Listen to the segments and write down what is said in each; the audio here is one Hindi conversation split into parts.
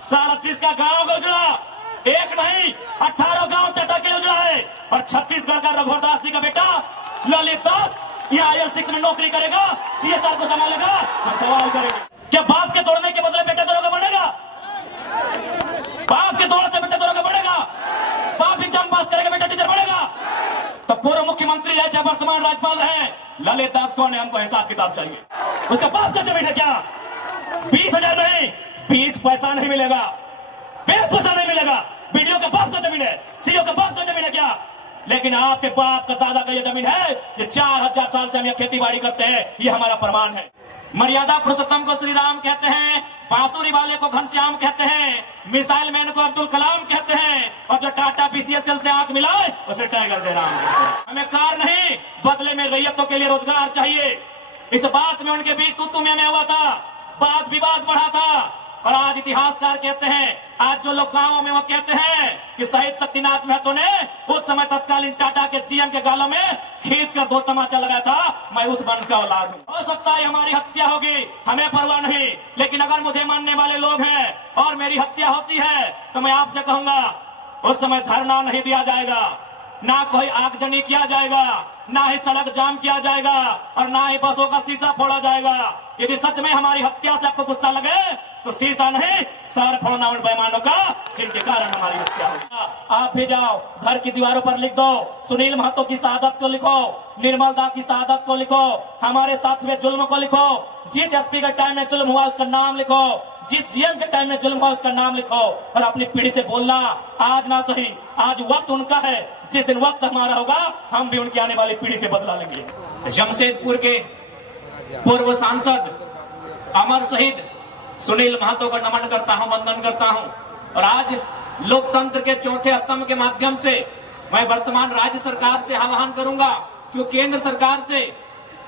37 का गांव का उजड़ा, एक नहीं 18 गांव टटा के उजड़ा है। और छत्तीसगढ़ का रघुवर जी का बेटा ललित दास यहाँ IL6 में नौकरी करेगा, CSR को संभालेगा। हम सवाल करेंगे, क्या बाप के तोड़ने के बदले बेटे दरोगा बनेगा? बाप के तोड़ने से बेटे दरोगा बनेगा? बाप एग्जाम पास करेगा, बेटा टीचर बनेगा? तो पूर्व मुख्यमंत्री है चाहे वर्तमान राज्यपाल है, ललित दास कौन है? हमको हिसाब किताब चाहिए। उसका बाप का जमीन है क्या? 20,000 नहीं, 20 पैसा नहीं मिलेगा, 20 पैसा नहीं मिलेगा। बीडीओ का बाप का जमीन है, सीओ का बाप का जमीन है क्या? लेकिन आपके बाप का दादा का ये जमीन है, ये 4000 साल से हम ये खेती बाड़ी करते हैं, ये हमारा प्रमाण है। मर्यादा पुरुषोत्तम को श्री राम कहते हैं, बांसुरी वाले को घनश्याम कहते हैं, मिसाइल मैन को अब्दुल कलाम कहते हैं, और जो टाटा BCSL से आंख मिलाए उसे टाइगर जयराम कहते हैं। हमें कार नहीं, बदले में रैयतों के लिए रोजगार चाहिए। इस बात में उनके बीच तू में हुआ था, वाद विवाद बढ़ा था। और आज इतिहासकार कहते हैं, आज जो लोग गांवों में वो कहते हैं कि शहीद शक्तिनाथ महतो ने उस समय तत्कालीन टाटा के GM के गालों में खींचकर 2 तमाचा लगाया था, मैं उस वंश का औलाद हूं। हो सकता है हमारी हत्या होगी, हमें परवाह नहीं, लेकिन अगर मुझे मानने वाले लोग हैं और मेरी हत्या होती है तो मैं आपसे कहूंगा, उस समय धरना नहीं दिया जाएगा, ना कोई आगजनी किया जाएगा, ना ही सड़क जाम किया जाएगा, और ना ही बसों का शीशा फोड़ा जाएगा। यदि सच में हमारी हत्या से आपको गुस्सा लगे तो शीशा नहीं, सर फोड़ना उन बेईमानों का जिनके कारण हमारी हत्या हुई। आप भी जाओ, घर की दीवारों पर लिख दो, सुनील महतो की शहादत को लिखो, निर्मल दा की शहादत को लिखो, हमारे साथ में जुल्म को लिखो, जिस SP के टाइम में जुल्म हुआ उसका नाम लिखो, जिस GM के टाइम में जुल्म हुआ उसका नाम लिखो, और अपनी पीढ़ी से बोलना, आज ना सही, आज वक्त उनका है, जिस दिन वक्त हमारा होगा हम भी उनकी आने वाली पीढ़ी से बदला लेंगे। जमशेदपुर के पूर्व सांसद अमर शहीद सुनील महतो को नमन करता हूं, वंदन करता हूं। और आज लोकतंत्र के चौथे स्तंभ के माध्यम से मैं वर्तमान राज्य सरकार से आह्वान करूंगा कि केंद्र सरकार से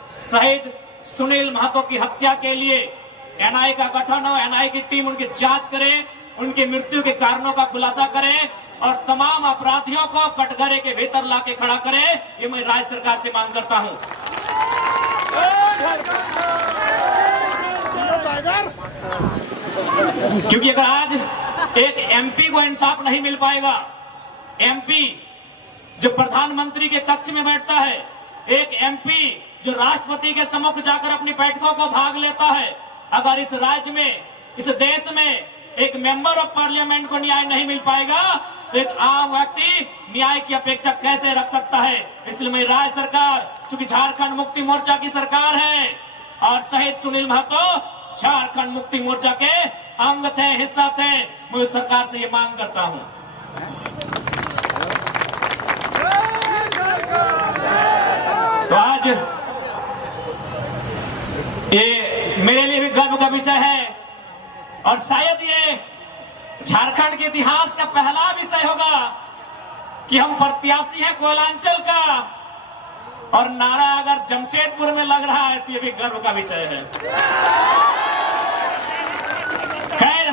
शहीद सुनील महतो की हत्या के लिए NIA का गठन हो, NIA की टीम उनकी जांच करे, उनकी मृत्यु के कारणों का खुलासा करे और तमाम अपराधियों को कटघरे के भीतर लाके खड़ा करे। ये मैं राज्य सरकार से मांग करता हूं। क्योंकि अगर आज एक MP को इंसाफ नहीं मिल पाएगा, MP जो प्रधानमंत्री के कक्ष में बैठता है, एक MP जो राष्ट्रपति के सम्मुख जाकर अपनी बैठकों को भाग लेता है, अगर इस राज्य में, इस देश में एक मेंबर ऑफ पार्लियामेंट को न्याय नहीं मिल पाएगा तो एक आम व्यक्ति न्याय की अपेक्षा कैसे रख सकता है? इसलिए मैं राज्य सरकार, चूंकि झारखंड मुक्ति मोर्चा की सरकार है और शहीद सुनील महतो झारखंड मुक्ति मोर्चा के अंग थे, हिस्सा थे, मैं सरकार से ये मांग करता हूं। तो आज ये मेरे लिए भी गर्व का विषय है और शायद ये झारखंड के इतिहास का पहला विषय होगा कि हम प्रत्याशी हैं कोयलांचल का, और नारा अगर जमशेदपुर में लग रहा है तो ये भी गर्व का विषय है। खैर,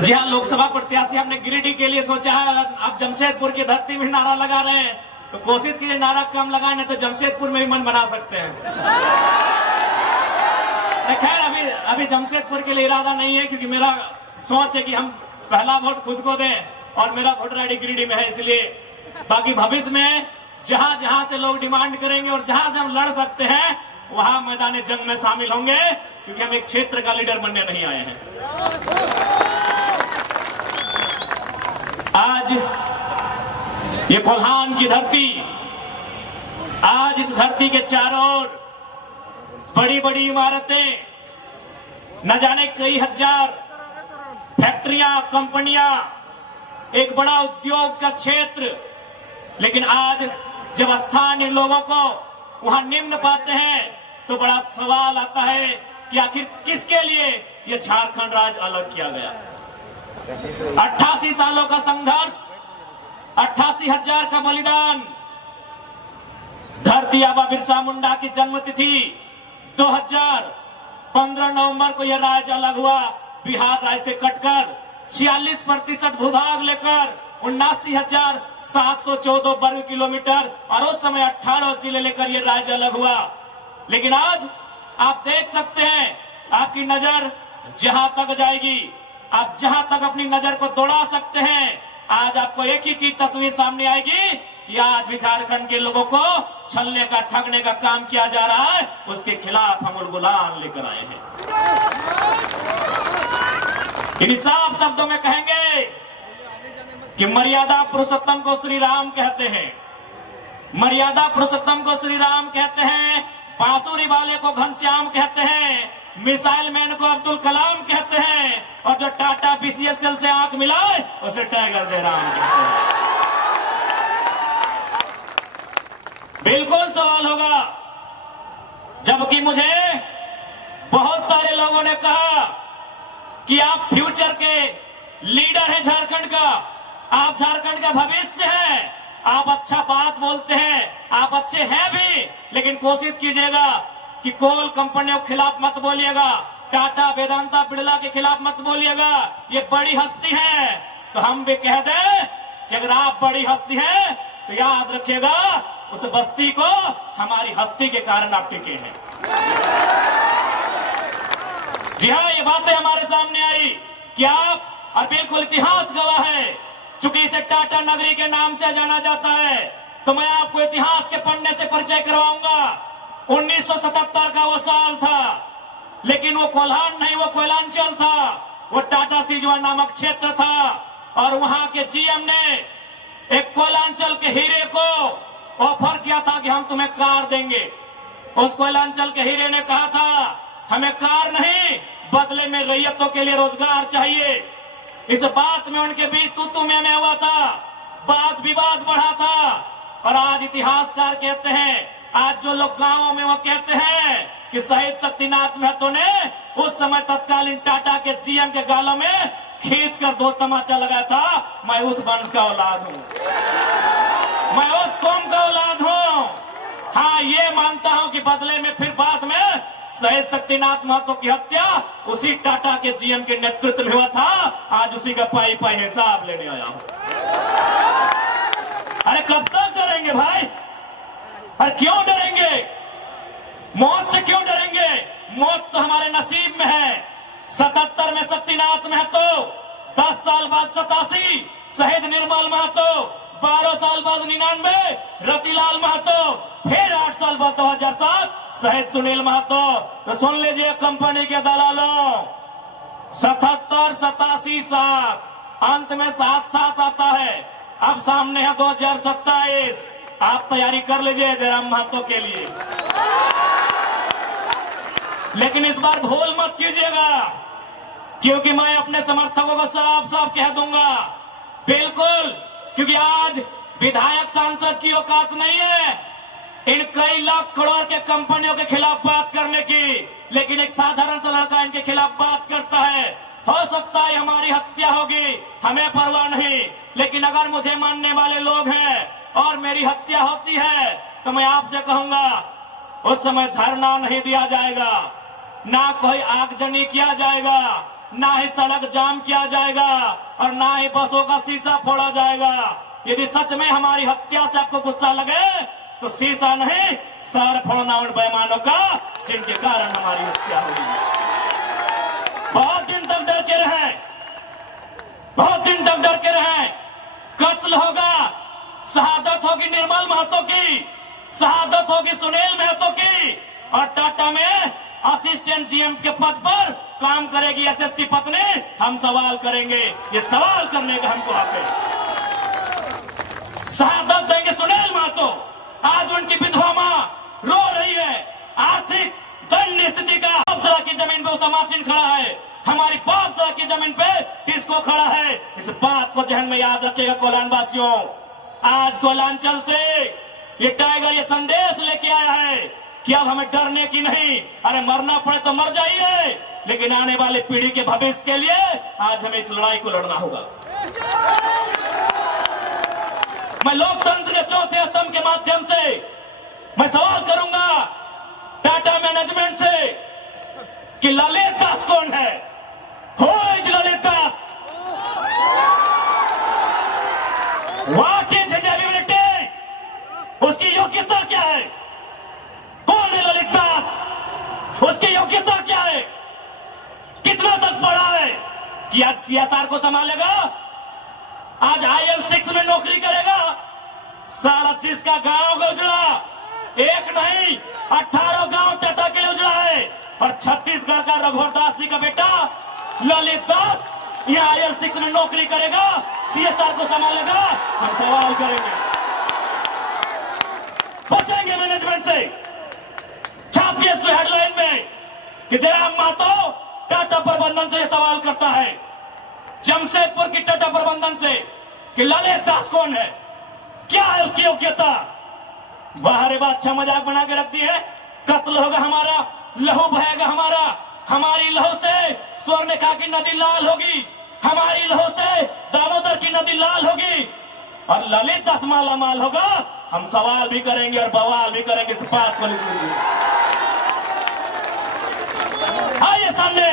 जी हाँ, लोकसभा प्रत्याशी हमने गिरिडीह के लिए सोचा है, अब जमशेदपुर की धरती में नारा लगा रहे हैं तो कोशिश कीजिए नारा कम लगाने, तो जमशेदपुर में भी मन बना सकते हैं। खैर, अभी जमशेदपुर के लिए इरादा नहीं है, क्योंकि मेरा सोच है कि हम पहला वोट खुद को दें और मेरा वोटर ID गिरिडीह में है। इसलिए बाकी भविष्य में जहां जहां से लोग डिमांड करेंगे और जहां से हम लड़ सकते हैं वहां मैदान जंग में शामिल होंगे, क्योंकि हम एक क्षेत्र का लीडर बनने नहीं आए हैं। आज ये कोल्हान की धरती, आज इस धरती के चारों ओर बड़ी बड़ी इमारतें, न जाने कई हजार फैक्ट्रियां, कंपनियां, एक बड़ा उद्योग का क्षेत्र, लेकिन आज जब स्थानीय लोगों को वहां निम्न पाते हैं तो बड़ा सवाल आता है कि आखिर किसके लिए यह झारखंड राज्य अलग किया गया। 88 सालों का संघर्ष, 88,000 का बलिदान, धरती आबा बिरसा मुंडा की जन्मतिथि 2015 नवंबर को यह राज्य अलग हुआ, बिहार राज्य से कटकर 46% भूभाग लेकर 79,714 वर्ग किलोमीटर, और उस समय 18 जिले लेकर यह राज्य अलग हुआ। लेकिन आज आप देख सकते हैं, आपकी नजर जहां तक जाएगी आप जहां तक अपनी नजर को दौड़ा सकते हैं, आज आपको एक ही चीज तस्वीर सामने आएगी कि आज भी झारखंड के लोगों को छलने का ठगने का काम किया जा रहा है, उसके खिलाफ हम गुलाम लेकर आए हैं। इन साफ शब्दों में कहेंगे कि मर्यादा पुरुषोत्तम को श्री राम कहते हैं, मर्यादा पुरुषोत्तम को श्री राम कहते हैं, बांसुरी वाले को घनश्याम कहते हैं, मिसाइल मैन को अब्दुल कलाम कहते हैं, और जो टाटा बीसीएसएल से आंख मिलाए उसे टाइगर जयराम कहते हैं। बिल्कुल सवाल होगा, जबकि मुझे बहुत सारे लोगों ने कहा कि आप फ्यूचर के लीडर हैं झारखंड का, आप झारखंड का भविष्य हैं, आप अच्छा बात बोलते हैं, आप अच्छे हैं भी, लेकिन कोशिश कीजिएगा कि कोल कंपनियों के खिलाफ मत बोलिएगा, टाटा वेदांता बिड़ला के खिलाफ मत बोलिएगा, ये बड़ी हस्ती है। तो हम भी कह दें कि अगर आप बड़ी हस्ती हैं तो याद रखिएगा उस बस्ती को हमारी हस्ती के कारण आप टिके हैं। जी हाँ, ये बातें हमारे सामने आई कि आप, और बिल्कुल इतिहास गवाह है, चूंकि इसे टाटा नगरी के नाम से जाना जाता है, तो मैं आपको इतिहास के पन्ने से परिचय करवाऊंगा। 1977 का वो साल था, लेकिन वो कोल्हान नहीं, वो कोयलांचल था, वो टाटा सिजवान नामक क्षेत्र था, और वहां के जीएम ने एक कोयलांचल के हीरे को ऑफर किया था कि हम तुम्हें कार देंगे। उस कोयलांचल के हीरे ने कहा था हमें कार नहीं, बदले में रैयतों के लिए रोजगार चाहिए। इस बात में उनके बीच तू मैं हुआ था, बात विवाद बढ़ा था, और आज इतिहासकार कहते हैं, आज जो लोग गांवों में वो कहते हैं कि शहीद शक्तिनाथ महतो ने उस समय तत्कालीन टाटा के जीएम के गालों में खींचकर 2 तमाचा लगाया था, मैं उस वंश का औलाद हूं, मैं उस कौम का औलाद हूं। हाँ, ये मानता हूं कि बदले में फिर बाद में शहीद शक्तिनाथ महतो की हत्या उसी टाटा के जीएम के नेतृत्व में हुआ था, आज उसी का पाई पाई हिसाब लेने आया हूं। अरे कब तक डरेंगे भाई? अरे क्यों डरेंगे? मौत से क्यों डरेंगे? मौत तो हमारे नसीब में है। 77 में शक्तिनाथ महतो, 10 साल बाद 87 शहीद निर्मल महतो, 12 साल बाद 99 रतिलाल महतो, फिर 8 साल बाद 2007 शहीद सुनील महतो। तो सुन लीजिए कंपनी के दलालों, 77, 87, 7, अंत में 7 आता है। अब सामने है 2027, आप तैयारी कर लीजिए जयराम महतो के लिए, लेकिन इस बार भूल मत कीजिएगा, क्योंकि मैं अपने समर्थकों को साफ साफ कह दूंगा, बिल्कुल, क्योंकि आज विधायक सांसद की औकात नहीं है इन कई लाख करोड़ के कंपनियों के खिलाफ बात करने की, लेकिन एक साधारण सा लड़का इनके खिलाफ बात करता है। हो सकता है हमारी हत्या होगी, हमें परवाह नहीं, लेकिन अगर मुझे मानने वाले लोग हैं और मेरी हत्या होती है तो मैं आपसे कहूंगा उस समय धरना नहीं दिया जाएगा, ना कोई आगजनी किया जाएगा, ना ही सड़क जाम किया जाएगा, और ना ही बसों का शीशा फोड़ा जाएगा। यदि सच में हमारी हत्या से आपको गुस्सा लगे तो शीशा नहीं, सर फोड़ना उन बेईमानों का जिनके कारण हमारी हत्या हुई। बहुत दिन तक डर के रहे, बहुत दिन तक डर के रहे। कत्ल होगा, शहादत होगी निर्मल महतो की, शहादत होगी सुनील महतो की, और टाटा में असिस्टेंट जीएम के पद पर काम करेगी एसएस की पत्नी। हम सवाल करेंगे, ये सवाल करने का हमको हक है। शहादत देंगे सुनील महतो, आज उनकी विधवा मां रो रही है, आर्थिक दयनीय स्थिति का। बाप दादा की जमीन पे उसामा चिन्ह खड़ा है, हमारी बाप दादा की जमीन पे किसको खड़ा है, इस बात को जहन में याद रखिएगा कोलान वासियों। आज कोलांचल से ये टाइगर ये संदेश लेके आया है कि अब हमें डरने की नहीं, अरे मरना पड़े तो मर जाइए, लेकिन आने वाले पीढ़ी के भविष्य के लिए आज हमें इस लड़ाई को लड़ना होगा। मैं लोकतंत्र के चौथे स्तंभ के माध्यम से मैं सवाल करूंगा टाटा मैनेजमेंट से कि ललित दास कौन है? Who is Lalit Das? What is his ability? उसकी योग्यता क्या है? कौन है ललित दास? उसकी योग्यता क्या है? कितना तक पढ़ा है? कि आज सीएसआर को संभालेगा, आज IL6 में नौकरी करेगा। सारा चीज का गांव उजड़ा, एक नहीं 18 गांव टाटा के लिए उजड़ा है। और छत्तीसगढ़ का रघुवर दास जी का बेटा ललित दास यहाँ IL6 में नौकरी करेगा, सीएसआर को संभालेगा। हम सवाल करेंगे, बचेंगे मैनेजमेंट से। छापिए इसको हेडलाइन में कि जयराम महतो टाटा प्रबंधन से सवाल करता है, जमशेदपुर की टाटा प्रबंधन से, कि ललित दास कौन है, क्या है उसकी योग्यता। बाहर बात अच्छा मजाक बना के रखती है। कत्ल होगा हमारा, लहू बहेगा हमारा, हमारी लहू से स्वर्णरेखा की नदी लाल होगी, हमारी लहू से दामोदर की नदी लाल होगी, और ललित दास माला माल होगा। हम सवाल भी करेंगे और बवाल भी करेंगे। इस बात को लिख लीजिए, आइए सामने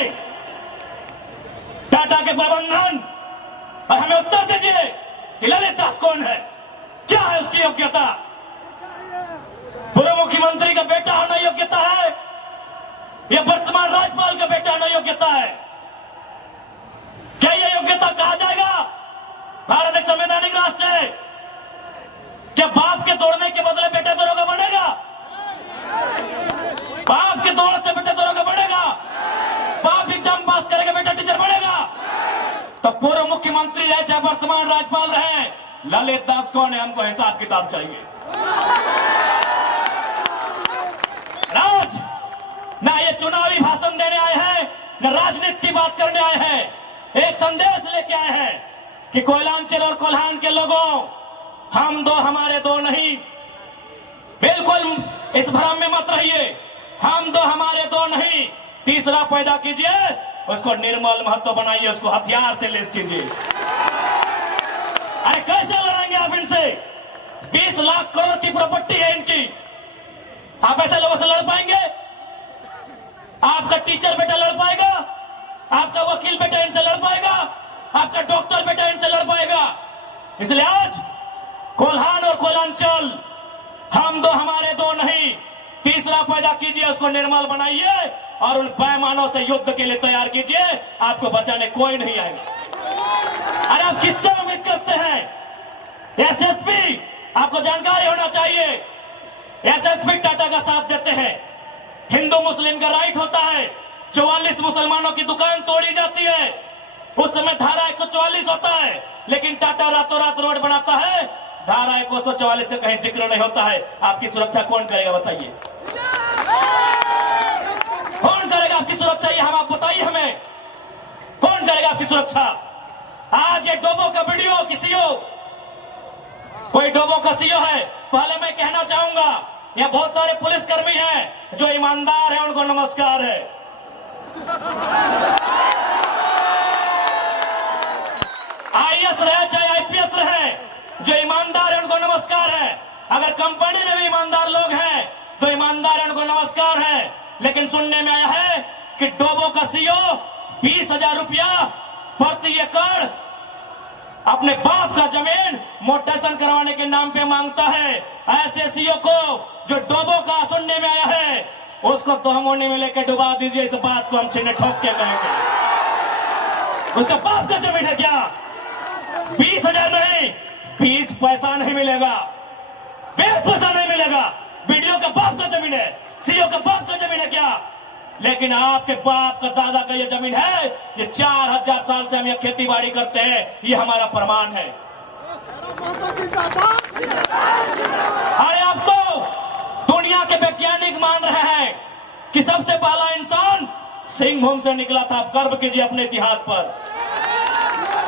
टाटा के प्रबंधन, और हमें उत्तर दीजिए कि ललित दास कौन है, क्या है उसकी योग्यता। पूर्व मुख्यमंत्री का बेटा होना योग्यता है या वर्तमान राज्यपाल का बेटा होना योग्यता है? क्या यह योग्यता कहा जाएगा? भारत एक संवैधानिक राष्ट्र है। क्या बाप के दौड़ने के बदले बेटे दौड़ोगा बनेगा? बाप के दौड़ से बेटे दौड़ोगा बनेगा? बाप एग्जाम पास करेगा, बेटा टीचर बनेगा? तो पूर्व मुख्यमंत्री रहे चाहे वर्तमान राज्यपाल रहे, ललित दास कौन है, हमको हिसाब किताब चाहिए। राज ना ये चुनावी भाषण देने आए हैं, न राजनीति की बात करने आए हैं। एक संदेश लेके आए हैं कि कोयलांचल और कोल्हान के लोगों, हम दो हमारे दो नहीं। बिल्कुल इस भ्रम में मत रहिए, हम दो हमारे दो नहीं। तीसरा पैदा कीजिए, उसको निर्मल महतो बनाइए, उसको हथियार से लेस कीजिए। अरे कैसे लड़ेंगे आप इनसे? 20 लाख करोड़ की प्रॉपर्टी है इनकी, आप ऐसे लोगों से लड़ पाएंगे? आपका टीचर बेटा लड़ पाएगा? आपका वकील बेटा इनसे लड़ पाएगा? आपका डॉक्टर बेटा इनसे लड़ पाएगा? इसलिए आज कोल्हान और कोयलांचल, हम दो हमारे दो नहीं। तीसरा पैदा कीजिए, उसको निर्मल बनाइए और उन पैमानों से युद्ध के लिए तैयार कीजिए। आपको बचाने कोई नहीं आएगा। अरे आप किससे उम्मीद करते हैं? एसएसपी, आपको जानकारी होना चाहिए, एसएसपी टाटा का साथ देते हैं। हिंदू मुस्लिम का राइट होता है, 44 मुसलमानों की दुकान तोड़ी जाती है, उस समय धारा 144 होता है, लेकिन टाटा रातों रात रोड बनाता है, धारा 144 का कहीं जिक्र नहीं होता है। आपकी सुरक्षा कौन करेगा बताइए? कौन करेगा आपकी सुरक्षा? ये हम आप बताइए हमें, कौन करेगा आपकी सुरक्षा? आज ये डोबो का वीडियो किसी हो, कोई डोबो का सीओ है, पहले मैं कहना चाहूंगा यहाँ बहुत सारे पुलिसकर्मी हैं जो ईमानदार हैं, उनको नमस्कार है। आईएएस रहे चाहे आईपीएस रहे, जो ईमानदार है उनको नमस्कार है। अगर कंपनी में भी ईमानदार लोग हैं तो ईमानदार है, उनको नमस्कार है। लेकिन सुनने में आया है कि डोबो का सीओ 20,000 रुपया प्रति एकड़ अपने बाप का जमीन मोटेशन करवाने के नाम पे मांगता है। ऐसे सीओ को जो डोबो का सुनने में आया है, उसको तोहमोनी में लेकर डुबा दीजिए। इस बात को हम छिन्ने ठोक के कहेंगे। उसका बाप का जमीन है क्या? 20,000 नहीं, 20 पैसा नहीं मिलेगा, 20 पैसा नहीं मिलेगा। वीडियो का बाप का जमीन है, सीओ का बाप का जमीन है क्या? लेकिन आपके बाप का दादा का ये जमीन है। ये 4000 साल से हम ये खेती बाड़ी करते हैं, ये हमारा प्रमाण है। अरे अब तो दुनिया के वैज्ञानिक मान रहे हैं कि सबसे पहला इंसान सिंहभूम से निकला था। आप गर्व कीजिए अपने इतिहास पर,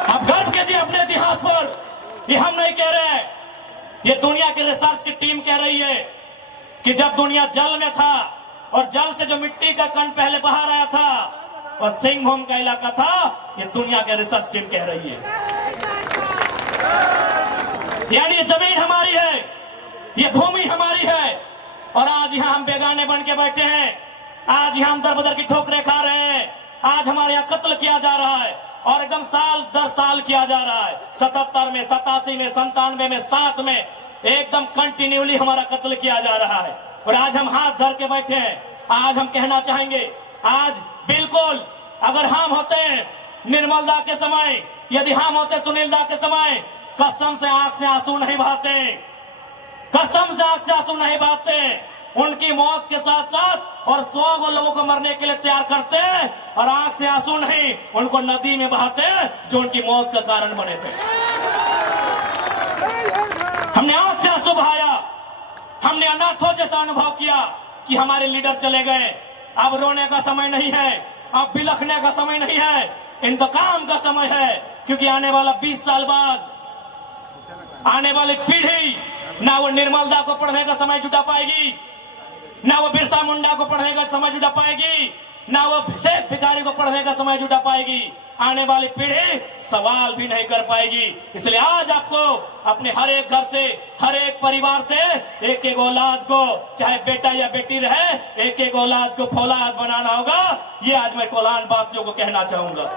आप गर्व कीजिए अपने इतिहास पर। ये हम नहीं कह रहे हैं, ये दुनिया की रिसर्च की टीम कह रही है कि जब दुनिया जल में था और जल से जो मिट्टी का कण पहले बाहर आया था वह सिंहभूम का इलाका था। ये दुनिया के रिसर्च टीम कह रही है। यानी ये जमीन हमारी है, ये भूमि हमारी है, और आज यहाँ हम बेगाने बन के बैठे हैं। आज यहाँ हम दर बदर की ठोकरें खा रहे हैं। आज हमारे यहाँ कत्ल किया जा रहा है और एकदम साल दर साल किया जा रहा है। 77 में, 87 में, 97 में, 7 में एकदम कंटिन्यूली हमारा कत्ल किया जा रहा है। और आज हम हाथ धर के बैठे हैं। आज हम कहना चाहेंगे, आज बिल्कुल अगर हम होते हैं निर्मल दा के समय, यदि हम होते सुनील दा के समय, कसम से आंख से आंसू नहीं बहाते, कसम से आंख से आंसू नहीं बहाते। उनकी मौत के साथ साथ और 100 लोगों को मरने के लिए तैयार करते और आंख से आंसू नहीं उनको नदी में बहाते जो उनकी मौत का कारण बने थे। हमने आंख से आंसू बहाया, हमने अनाथों जैसा अनुभव किया कि हमारे लीडर चले गए। अब रोने का समय नहीं है, अब बिलखने का समय नहीं है, इंतकाम का समय है। क्योंकि आने वाला 20 साल बाद आने वाली पीढ़ी ना वो निर्मल दा को पढ़ने का समय जुटा पाएगी, ना वो बिरसा मुंडा को पढ़ने का समय जुटा पाएगी, ना वो शेख भिखारी को पढ़ने का समय जुटा पाएगी। आने वाली पीढ़ी सवाल भी नहीं कर पाएगी। इसलिए आज आपको अपने हर एक घर से, हर एक परिवार से एक एक औलाद को, चाहे बेटा या बेटी रहे, एक एक औलाद को फौलाद बनाना होगा। ये आज मैं कोल्हान वासियों को कहना चाहूंगा।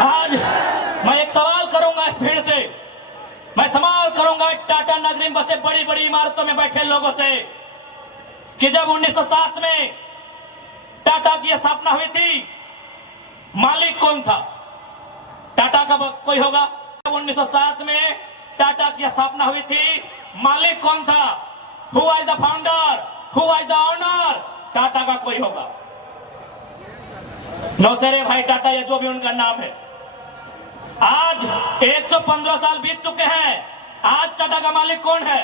आज मैं एक सवाल करूंगा इस भीड़ से, मैं सवाल करूंगा टाटा नगरी में बसे बड़ी बड़ी इमारतों में बैठे लोगों से कि जब 1907 में टाटा की स्थापना हुई थी, मालिक कौन था? टाटा का कोई होगा? 1907 में टाटा की स्थापना हुई थी, मालिक कौन था? Who was the founder? Who was the owner? Tata का कोई होगा? नौसेरे भाई टाटा या जो भी उनका नाम है। आज 115 साल बीत चुके हैं, आज टाटा का मालिक कौन है?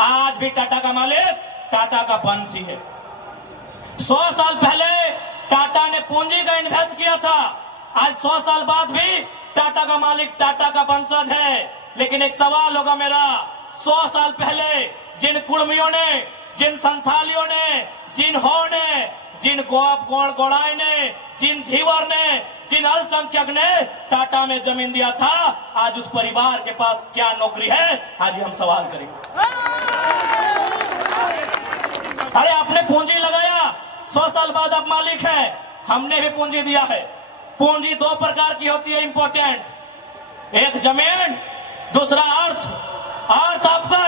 आज भी टाटा का मालिक टाटा का वंशी है। 100 साल पहले टाटा ने पूंजी का इन्वेस्ट किया था, आज 100 साल बाद भी टाटा का मालिक टाटा का वंशज है। लेकिन एक सवाल होगा मेरा, 100 साल पहले जिन कुर्मियों ने, जिन संथालियों ने, जिन हो ने, जिन गोड़ाई ने, जिन धीवर ने, जिन अल्पसंख्यक ने टाटा में जमीन दिया था, आज उस परिवार के पास क्या नौकरी है? आज हम सवाल करेंगे। अरे आपने पूंजी लगाया, 100 साल बाद आप मालिक है, हमने भी पूंजी दिया है। पूंजी 2 प्रकार की होती है इंपॉर्टेंट, एक जमीन, दूसरा अर्थ। अर्थ आपका,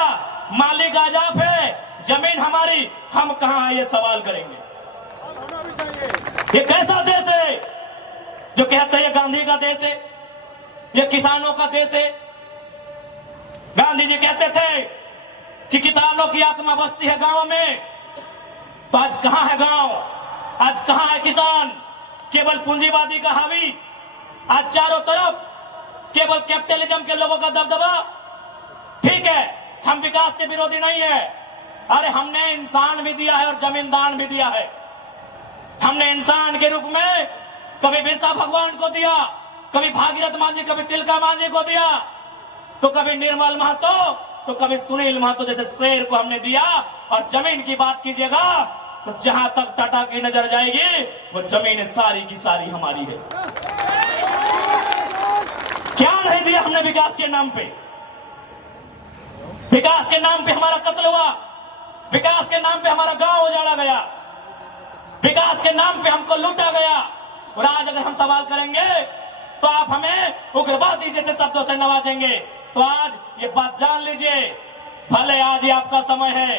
मालिक आज आप है, जमीन हमारी, हम कहां है ये सवाल करेंगे। ये कैसा देश है जो कहते हैं ये गांधी का देश है, ये किसानों का देश है? गांधी जी कहते थे कि किसानों की आत्मा बसती है गांव में, तो आज कहां है गांव? आज कहां है किसान? केवल पूंजीवादी का हावी, आज चारों तरफ केवल कैपिटलिज्म के लोगों का दबदबा। ठीक है, हम विकास के विरोधी नहीं है, अरे हमने इंसान भी दिया है और जमीन दान भी दिया है। हमने इंसान के रूप में कभी बिरसा भगवान को दिया, कभी भागीरथ मांझी, कभी तिलका मांझी को दिया, तो कभी निर्मल महतो, तो कभी सुनील महतो जैसे शेर को हमने दिया। और जमीन की बात कीजिएगा तो जहां तक टाटा की नजर जाएगी वो जमीन सारी की सारी हमारी है। क्या नहीं दिया हमने विकास के नाम पे? विकास के नाम पे हमारा कत्ल हुआ, विकास के नाम पे हमारा गांव उजाड़ा गया, विकास के नाम पे हमको लूटा गया। और आज अगर हम सवाल करेंगे तो आप हमें उग्रवादी जैसे शब्दों से नवाजेंगे। तो आज ये बात जान लीजिए, भले आज ये आपका समय है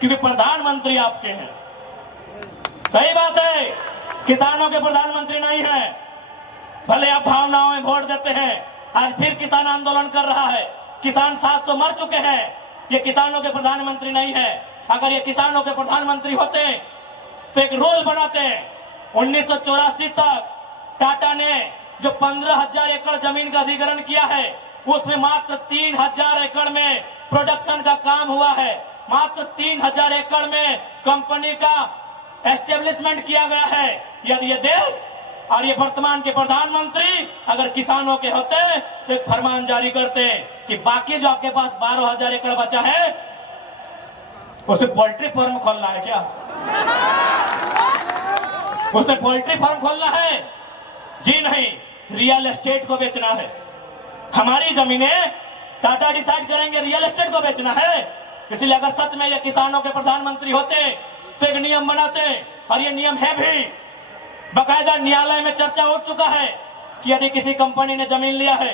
क्योंकि प्रधानमंत्री आपके हैं, सही बात है, किसानों के प्रधानमंत्री नहीं है। भले आप भावनाओं में वोट देते हैं, आज फिर किसान आंदोलन कर रहा है, किसान 700 मर चुके हैं, ये किसानों के प्रधानमंत्री नहीं है। अगर ये किसानों के प्रधानमंत्री होते तो एक रूल बनाते हैं। 1984 तक टाटा ने जो 15,000 एकड़ जमीन का अधिग्रहण किया है, उसमें मात्र 3,000 एकड़ में प्रोडक्शन का काम हुआ है, मात्र 3,000 एकड़ में कंपनी का एस्टेब्लिशमेंट किया गया है। यदि ये देश और ये वर्तमान के प्रधानमंत्री अगर किसानों के होते तो एक फरमान जारी करते कि बाकी जो आपके पास 12,000 एकड़ बचा है उसे पोल्ट्री फार्म खोलना है क्या? उसे पोल्ट्री फार्म खोलना है? जी नहीं, रियल एस्टेट को बेचना है। हमारी जमीनें टाटा डिसाइड करेंगे रियल एस्टेट को बेचना है। इसलिए अगर सच में ये किसानों के प्रधानमंत्री होते तो एक नियम बनाते, और ये नियम है भी, बकायदा न्यायालय में चर्चा उठ चुका है कि यदि किसी कंपनी ने जमीन लिया है,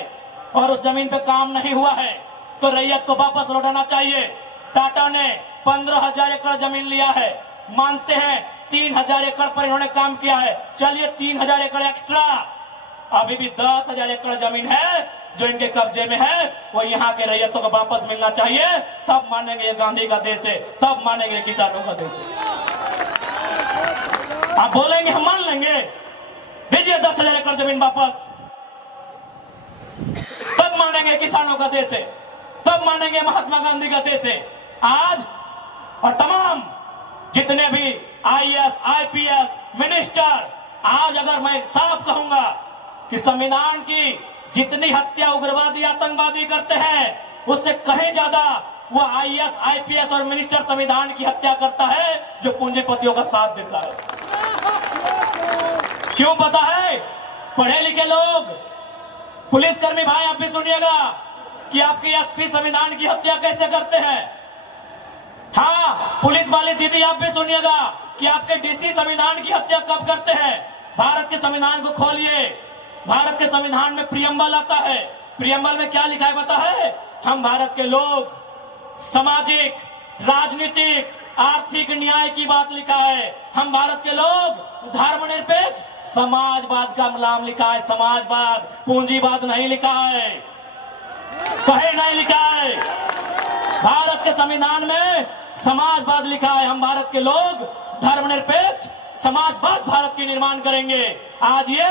और उस जमीन पे काम नहीं हुआ है तो रैयत को वापस लौटाना चाहिए। टाटा ने 15,000 एकड़ जमीन लिया है, मानते हैं 3,000 एकड़ पर इन्होंने काम किया है, चलिए 3,000 एकड़ एक्स्ट्रा, अभी भी 10,000 एकड़ जमीन है जो इनके कब्जे में है, वो यहाँ के रैयतों को वापस मिलना चाहिए। तब मानेंगे ये गांधी का देश है, तब मानेंगे किसानों का देश है। आप बोलेंगे हम मान लेंगे, भेजिए 10,000 एकड़ जमीन वापस, तब मानेंगे किसानों का देश है, तब मानेंगे महात्मा गांधी का देश है। आज और तमाम जितने भी आईएएस, आईपीएस, मिनिस्टर, आज अगर मैं साफ कहूंगा कि संविधान की जितनी हत्या उग्रवादी आतंकवादी करते हैं उससे कहीं ज्यादा वो आईएएस, आईपीएस और मिनिस्टर संविधान की हत्या करता है जो पूंजीपतियों का साथ देता है। क्यों पता है? पढ़े लिखे लोग, पुलिसकर्मी भाई आप भी सुनिएगा कि आपके एसपी संविधान की हत्या कैसे करते हैं। हाँ, पुलिस वाली दीदी आप भी सुनिएगा कि आपके डीसी संविधान की हत्या कब करते हैं। भारत के संविधान को खोलिए, भारत के संविधान में प्रियम्बल आता है, प्रियम्बल में क्या लिखा है पता है? हम भारत के लोग सामाजिक, राजनीतिक, आर्थिक न्याय की बात लिखा है। हम भारत के लोग धर्मनिरपेक्ष समाजवाद का नाम लिखा है, समाजवाद, पूंजीवाद नहीं लिखा है, कहीं नहीं लिखा है। भारत के संविधान में समाजवाद लिखा है। हम भारत के लोग धर्मनिरपेक्ष समाजवाद भारत की निर्माण करेंगे। आज ये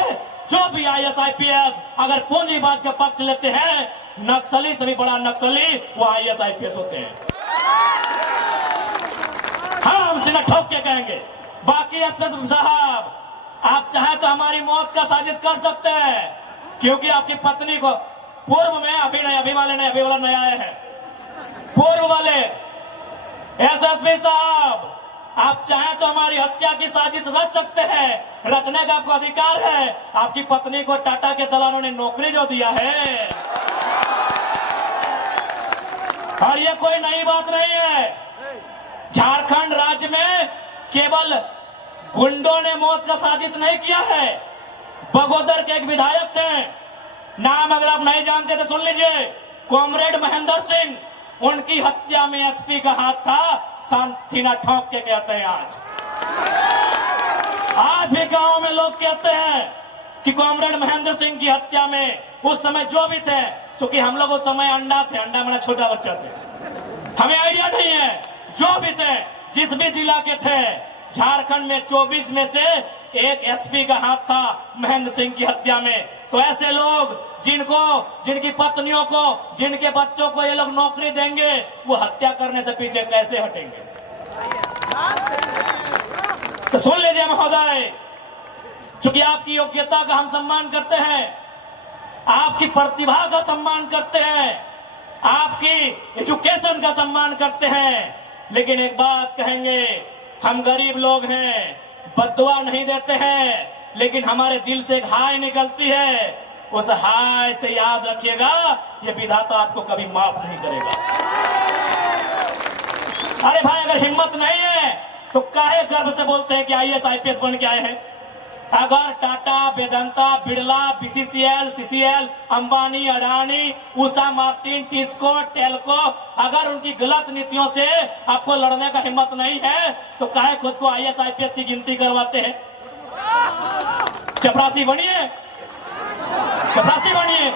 जो भी आईएएस, आईपीएस अगर पूंजीवाद का पक्ष लेते हैं, नक्सली से भी बड़ा नक्सली वो आईएएस, आईपीएस होते हैं। हाँ, हम सीना ठोक के कहेंगे। बाकी एसपी साहब, आप चाहे तो हमारी मौत का साजिश कर सकते हैं, क्योंकि आपकी पत्नी को पूर्व में, अभी नहीं, अभी वाले नहीं, अभी वाला नया आए हैं, पूर्व वाले एसएसपी साहब, आप चाहें तो हमारी हत्या की साजिश रच सकते हैं, रचने का आपको अधिकार है। आपकी पत्नी को टाटा के दलालों ने नौकरी जो दिया है, और ये कोई नई बात नहीं है। झारखंड राज्य में केवल गुंडों ने मौत का साजिश नहीं किया है। बगोदर के एक विधायक थे, नाम अगर आप नहीं जानते तो सुन लीजिए, कॉमरेड महेंद्र सिंह, उनकी हत्या में एसपी का हाथ था। सीना ठोक के कहते हैं आज भी गांव में लोग कहते हैं कि कॉमरेड महेंद्र सिंह की हत्या में उस समय जो भी थे, क्योंकि हम लोग उस समय अंडा थे, अंडा मेरा छोटा बच्चा थे, हमें आइडिया नहीं है, जो भी थे, जिस भी जिला के थे, झारखंड में 24 में से एक एसपी का हाथ था महेंद्र सिंह की हत्या में। तो ऐसे लोग जिनकी पत्नियों को, जिनके बच्चों को ये लोग नौकरी देंगे, वो हत्या करने से पीछे कैसे हटेंगे? तो सुन लीजिए महोदय, चूंकि आपकी योग्यता का हम सम्मान करते हैं, आपकी प्रतिभा का सम्मान करते हैं, आपकी एजुकेशन का सम्मान करते हैं, लेकिन एक बात कहेंगे, हम गरीब लोग हैं, बद्दुआ नहीं देते हैं, लेकिन हमारे दिल से एक हाय निकलती है। उस हाय से याद रखिएगा, ये विधाता आपको कभी माफ नहीं करेगा। अरे भाई, अगर हिम्मत नहीं है तो काहे गर्व से बोलते हैं कि आईएएस, आईपीएस बन के आए हैं? अगर Tata, Vedanta, Birla, BCCL, CCL, Ambani, Adani, Usha Martin, TISCO, Telco, अगर उनकी गलत नीतियों से आपको लड़ने का हिम्मत नहीं है तो काहे खुद को आईएएस, आईपीएस की गिनती करवाते हैं? चपरासी बनिए, चपरासी बनिए।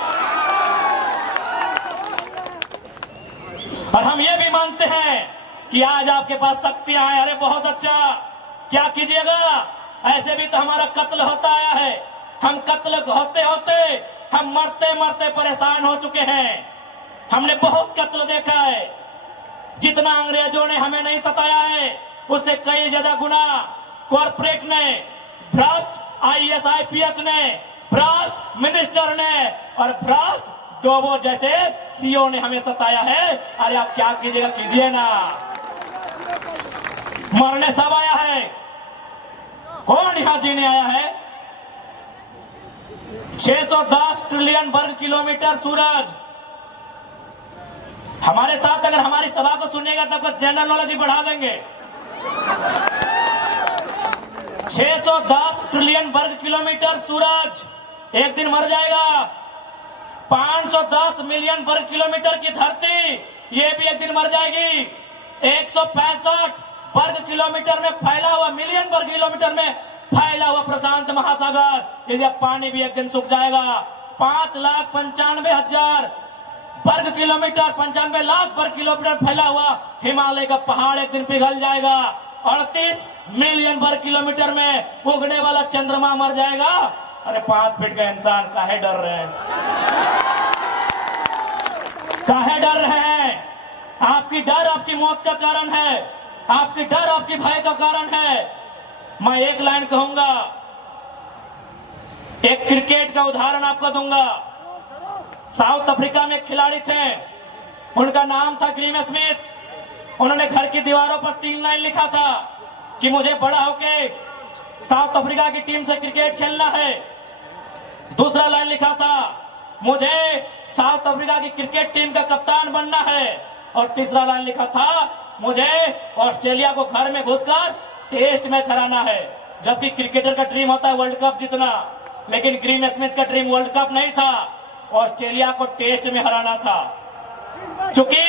और हम ये भी मानते हैं कि आज आपके पास शक्तियां हैं। अरे बहुत अच्छा, क्या कीजिएगा? ऐसे भी तो हमारा कत्ल होता आया है। हम कत्ल होते होते हम मरते मरते परेशान हो चुके हैं। हमने बहुत कत्ल देखा है। जितना अंग्रेजों ने हमें नहीं सताया है, उससे कई ज्यादा गुना कॉर्पोरेट ने, भ्रष्ट आईएएस, आईपीएस ने, भ्रष्ट मिनिस्टर ने और भ्रष्ट डोबो जैसे सीओ ने हमें सताया है। अरे आप क्या कीजिएगा, कीजिए ना। मरने सब आया है, कौन यहां जीने आया है? 610 ट्रिलियन वर्ग किलोमीटर सूरज। हमारे साथ अगर हमारी सभा को सुनेगा तो आपका जनरल नॉलेज भी बढ़ा देंगे। 610 ट्रिलियन वर्ग किलोमीटर सूरज एक दिन मर जाएगा। 510 मिलियन वर्ग किलोमीटर की धरती ये भी एक दिन मर जाएगी। 165 वर्ग किलोमीटर में फैला हुआ, मिलियन वर्ग किलोमीटर में फैला हुआ प्रशांत महासागर, ये पानी भी एक दिन सूख जाएगा। 5,95,000 वर्ग किलोमीटर, 95 लाख वर्ग किलोमीटर फैला हुआ हिमालय का पहाड़ एक दिन पिघल जाएगा। 38 मिलियन वर्ग किलोमीटर में उगने वाला चंद्रमा मर जाएगा। अरे 5 फीट का इंसान काहे डर रहे हैं, काहे डर रहे हैं? आपकी डर आपकी मौत का कारण है, आपकी डर आपकी भय का कारण है। मैं एक लाइन कहूंगा, एक क्रिकेट का उदाहरण आपको दूंगा। साउथ अफ्रीका में एक खिलाड़ी थे, उनका नाम था ग्रीम स्मिथ। उन्होंने घर की दीवारों पर 3 लाइन लिखा था कि मुझे बड़ा होके साउथ अफ्रीका की टीम से क्रिकेट खेलना है। दूसरा लाइन लिखा था, मुझे साउथ अफ्रीका की क्रिकेट टीम का कप्तान बनना है। और तीसरा लाइन लिखा था, मुझे ऑस्ट्रेलिया को घर में घुसकर टेस्ट मैच हराना है। जबकि क्रिकेटर का ड्रीम होता है वर्ल्ड कप जीतना, लेकिन ग्रीम स्मिथ का ड्रीम वर्ल्ड कप नहीं था, ऑस्ट्रेलिया को टेस्ट में हराना था। चूंकि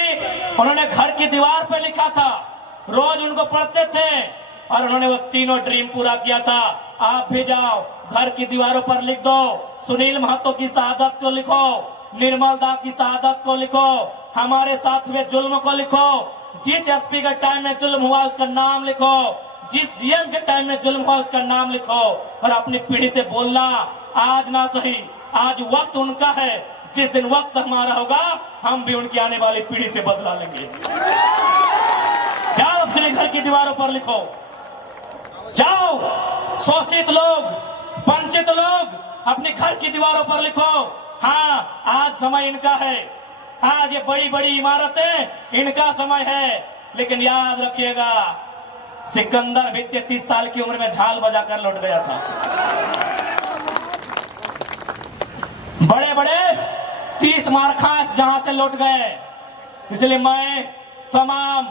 उन्होंने घर की दीवार पर लिखा था, रोज उनको पढ़ते थे और उन्होंने वो तीनों ड्रीम पूरा किया था। आप भी जाओ, घर की दीवारों पर लिख दो, सुनील महतो की शहादत को लिखो, निर्मल दा की शहादत को लिखो, हमारे साथ में जुल्म को लिखो, जिस एसपी के टाइम में जुल्म हुआ उसका नाम लिखो, जिस जीएम के टाइम में जुल्म हुआ उसका नाम लिखो। और अपनी पीढ़ी से बोलना, आज ना सही, आज वक्त उनका है, जिस दिन वक्त हमारा होगा हम भी उनकी आने वाली पीढ़ी से बदला लेंगे। जाओ अपने घर की दीवारों पर लिखो, जाओ शोषित लोग, वंचित लोग अपने घर की दीवारों पर लिखो, हाँ आज समय इनका है, आज ये बड़ी बड़ी इमारतें इनका समय है। लेकिन याद रखिएगा, सिकंदर भी 33 साल की उम्र में झाल बजाकर लौट गया था। बड़े बड़े 30 मारखास जहां से लौट गए। इसलिए मैं तमाम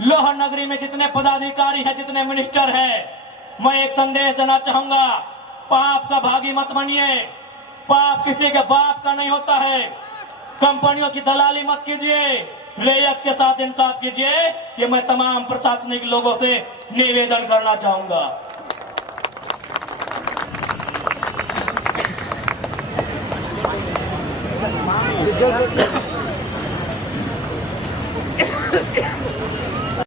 लोहा नगरी में जितने पदाधिकारी हैं, जितने मिनिस्टर हैं, मैं एक संदेश देना चाहूंगा, पाप का भागी मत बनिए। पाप किसी के बाप का नहीं होता है। कंपनियों की दलाली मत कीजिए, रैयत के साथ इंसाफ कीजिए। ये मैं तमाम प्रशासनिक लोगों से निवेदन करना चाहूंगा।